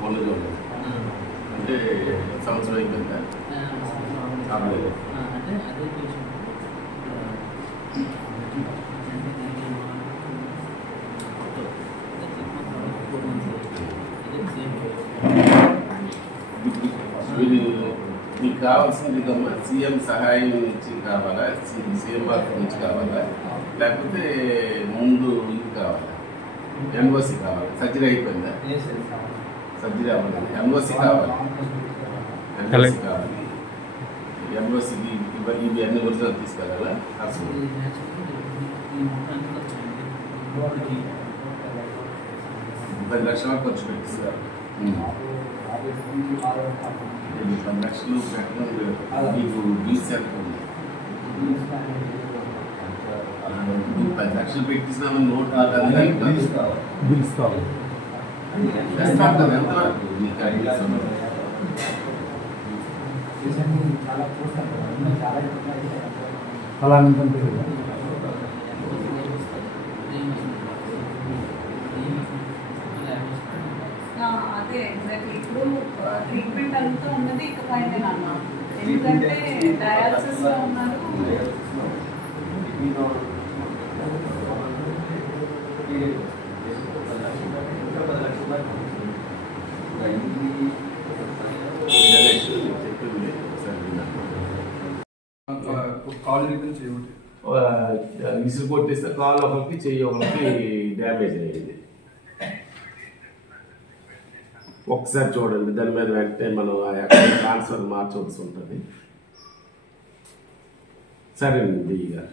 మొన్న చూడలేదు అంటే సంవత్సరం అయిపోయిందా కావలేదు అంటే అదే పేషెంట్ మీకు కావాల్సింది కమ్మా సీఎం సహాయం నుంచి కావాలా సీఎం వర్క్ నుంచి కావాలా లేకపోతే ముందు ఇది కావాలా ఎన్ఓసి కావాలా సర్జరీ అయిపోయిందా సర్జరీ అవ్వలేదు ఎన్ఓసి కావాలి ఎన్ఓసి కావాలి ఎన్ఓసికి ఇవి అన్ని ఒరిజినల్ తీసుకెళ్ళాలా అసలు 10 లక్షల ఖర్చు పెట్టిస్తారు 10 లక్షలు పెట్టడం మీకు బీస్ ఎంత ఉంది 10 లక్షలు పెట్టిస్తున్నామని నోట్ బిల్స్ కావాలి ఎంతవరకు మీకు ఐడియాస్ అలా అదే ఇప్పుడు ట్రీట్మెంట్ అంతా ఉన్నది ఇకపైనే అన్న ఎందుకంటే డయాలసిస్ లో ఉన్నారు విసుగు కొట్టేస్తే కాలు ఒకరికి చెయ్యి ఒకరికి డ్యామేజ్ అయ్యింది ఒకసారి చూడండి దాని మీద వెంటనే మనం ట్రాన్స్ఫర్ మార్చవలసి ఉంటుంది సరేనండి గారు